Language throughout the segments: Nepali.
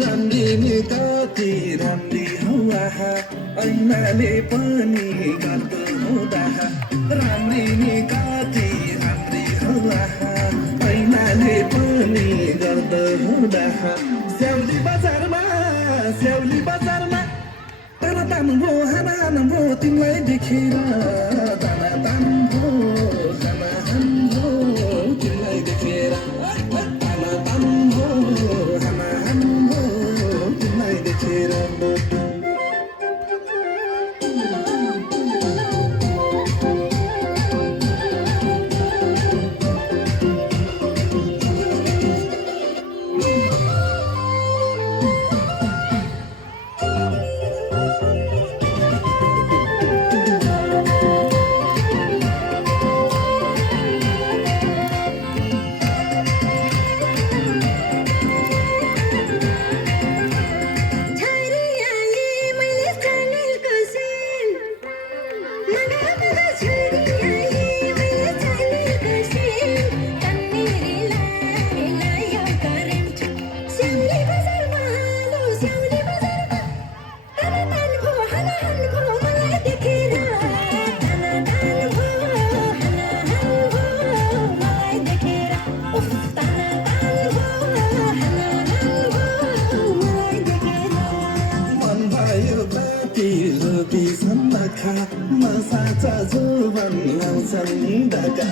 राम्री कति राम्री हौ आहा ऐनाले पनि गर्दो हुँदा राम्री कति राम्री हौ आहा ऐनाले पनि गर्दो हुँदा स्याउली बजारमा ताना तान भो हाना हाना भो तिमीलाई देखेर ताना तान भो हाना हान भो तिमीलाई देखेर ताना तान भो हाना हान भो तिमीलाई देखेर मसाचा जोवन लाउँछन् नि ढाका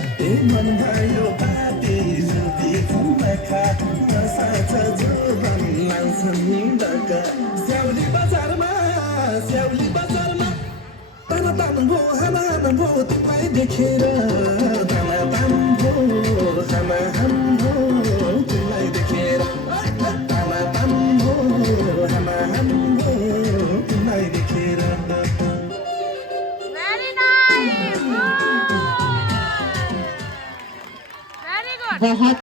मन भयो पाती जुती खम्बखा मसाचा जोवन लाउँछन् नि ढाका स्याउली बजारमा ताना तान भो हाना हाना भो तिमीलाई देखेर ताना तान भो हाना हान भो तिमीलाई देखेर ताना तान भो हाना हान भो तिमीलाई देखेर बहुत